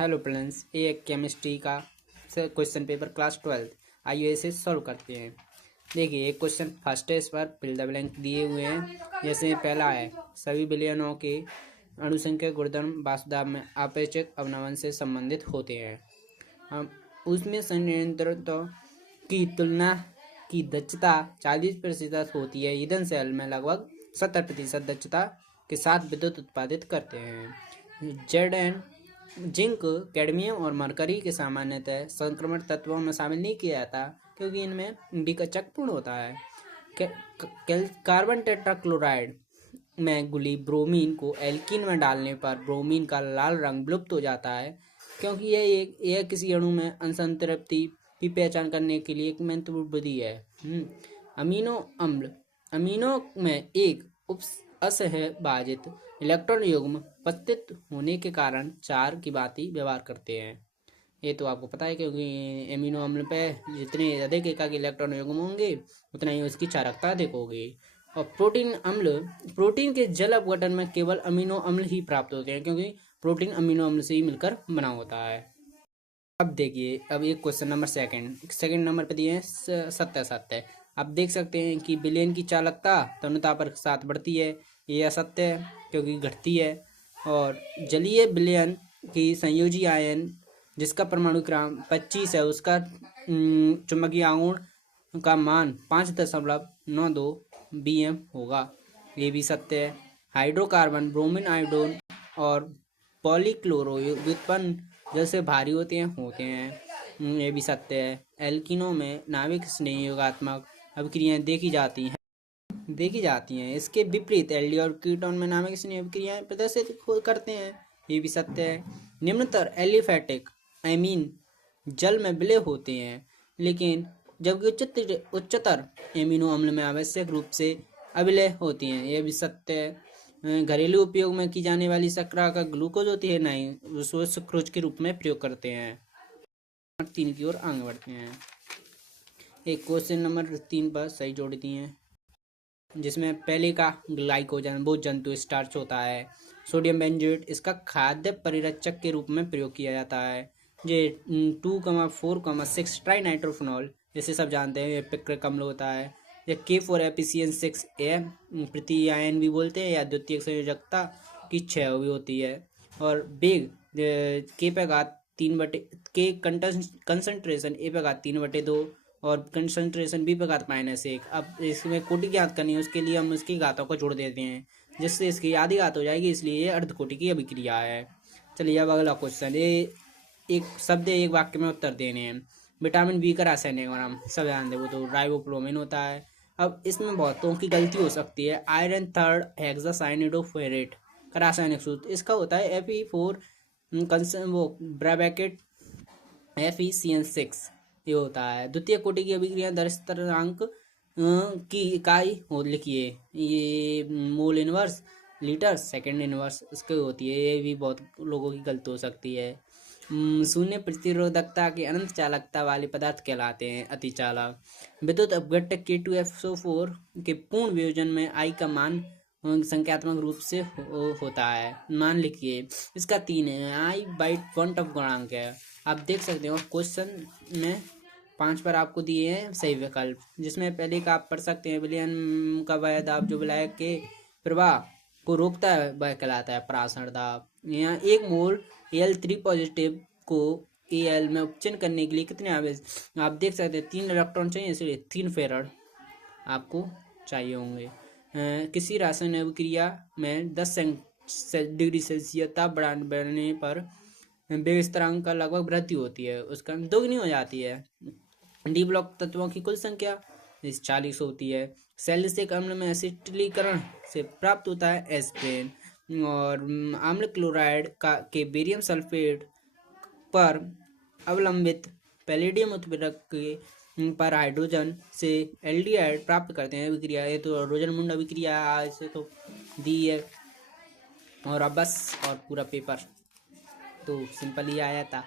Hello friends, ये chemistry का question paper class 12। आइए इसे सॉल्व करते हैं। देखिए, एक क्वेश्चन फर्स्ट है, इस पर फिल द ब्लैंक दिए हुए हैं। जैसे पहला है, सभी विलयनों के अणुसंख्या गुणधर्म वास्तव में आपेक्षिक अवनमन से संबंधित होते हैं। हम उसमें संयंत्रों की तुलना की दक्षता 40% होती है। ईंधन सेल में लगभग 70% दक्षता के साथ विद्युत उत्पादित करते हैं। जेड एंड जिंक, कैडमियम और मरकरी के सामान्यतः संक्रमण तत्वों में शामिल नहीं किया जाता क्योंकि इनमें विकचकपूर्ण होता है। कार्बन टेट्राक्लोराइड में घुली ब्रोमीन को एल्कीन में डालने पर ब्रोमीन का लाल रंग विलुप्त हो जाता है क्योंकि यह किसी अणु में असंतृप्ति की पहचान करने के लिए एक महत्वपूर्ण विधि है। अमीनो अम्ल, अमीनो में एक उप असहभाजित इलेक्ट्रॉन युग्म उपस्थित होने के कारण चार की भांति व्यवहार करते हैं। ये तो आपको पता है क्योंकि अमीनो अम्ल पे जितने अधिक एकाकी इलेक्ट्रॉन युग्म होंगे उतना ही उसकी चालकता अधिक होगी। और प्रोटीन अम्ल, प्रोटीन के जल अपघटन में केवल अमीनो अम्ल ही प्राप्त होते हैं क्योंकि प्रोटीन अमीनो अम्ल से ही मिलकर बना होता है। अब देखिए, अब एक क्वेश्चन नंबर सेकंड नंबर पे दिए हैं सत्य। आप देख सकते हैं कि विलयन की चालकता तनुता पर साथ बढ़ती है। ये असत्य है क्योंकि घटती है। और जलीय विलयन की संयोजी आयन जिसका परमाणु क्रम 25 है, उसका चुंबकीय आघूर्ण का मान 5.92 BM होगा। ये भी सत्य है। हाइड्रोकार्बन, ब्रोमीन आयोडीन और पॉलीक्लोरो व्युत्पन्न जैसे भारी होते हैं। ये भी सत्य है। एल्किनों में नाभिक स्नेह योगात्मक अभिक्रियाएं देखी जाती हैं। इसके विपरीत एल्डी और कीटोन में नाभिक स्नेह अभिक्रियाएं प्रदर्शित करते हैं। ये भी सत्य है। निम्नतर एलिफेटिक एमीन जल में विलय होते हैं, लेकिन जबकि उच्चतर एमिनो अम्ल में आवश्यक रूप से अविलय होती हैं। यह भी सत्य है। घरेलू उपयोग में की जाने वाली शर्करा का ग्लूकोज होती है, नहीं उसको सुक्रोज के रूप में प्रयोग करते हैं। 3 की ओर आगे बढ़ते हैं। एक क्वेश्चन नंबर 3 पर सही जोड़ दिए हैं, जिसमें पहले का ग्लाइकोजन वो जंतु स्टार्च होता है। सोडियम बेंजोएट इसका खाद्य परिरक्षक के रूप में प्रयोग किया जाता है। ये 2,4,6 ट्राई नाइट्रोफिनॉल, जैसे सब जानते हैं, ये पिक्रिक अम्ल होता है। ये K4FeCN6 प्रति आयन भी बोलते हैं, या द्वितीयक संयोजकता की 6 भी होती है। और बेग K पे घात 3 के कंसंट्रेशन A पे घात 3/2 और कंसंट्रेशन B पे घात -1। अब इसमें कोटि ज्ञात करनी है, उसके लिए हम इसकी घातों को जोड़ देते हैं जिससे इसकी आधी घात हो जाएगी, इसलिए ये अर्ध कोटि की अभिक्रिया है। चलिए अब अगला क्वेश्चन, ये एक शब्द एक वाक्य में उत्तर देने हैं। विटामिन बी का रासायनिक नाम सब ध्यान दे, वो तो राइबोफ्लोविन होता है। अब इसमें बहुतों की गलती हो सकती है। आयरन 3 हेक्सासाइनिडोफेरेट का रासायनिक सूत्र इसका होता है Fe4 वो ब्रैकेट FeCN6 ये होता है। द्वितीय कोटि की अभिक्रिया दर स्थिरांक की इकाई हो लिखिए, ये mole inverse litre second inverse उसकी होती है। ये भी बहुत लोगों की गलती हो सकती है। शून्य प्रतिरोधकता के अनंत चालकता वाले पदार्थ कहलाते हैं अतिचालक। विद्युत अपघट्ट K2SO4 के पूर्ण वियोजन में I का मान संख्यात्मक रूप से होता है। मान लिखिए, इसका 3 है। I/1 गुणांक है। आप देख सकते हो क्वेश्चन में 5 पर आपको दिए हैं सही विकल्प, जिसमें पहले का आप पढ़ सकते हैं। विलयन का वह दाब जो विलायक के प्रवाह को रोकता है वह कहलाता है परासरण दाब। यहाँ 1 मोल Al3 पॉजिटिव को Al में उपचयन करने के लिए कितने आवेश आप देख सकते हैं 3 इलेक्ट्रॉन चाहिए, इसलिए 3 फेरड आपको चाहिए होंगे। किसी रासायनिक अभिक्रिया में 10 डिग्री सेल्सियस ताप बढ़ने पर वेग स्थिरांक का लगभग वृद्धि होती है, उसका दोगुनी हो जाती है। डी ब्लॉक तत्वों की कुल संख्या 40 होती है। सैलिसिलिक अम्ल में एसिटिलीकरण से प्राप्त होता है एस्प्रिन। और अम्ल क्लोराइड के बेरियम सल्फेट पर अवलंबित पैलेडियम उत्प्रेरक पर हाइड्रोजन से एल्डिहाइड प्राप्त करते हैं अभिक्रिया। ये तो रोजनमुंड अभिक्रिया इसे तो दी है। और अब बस और पूरा पेपर तो सिंपल ही आया था।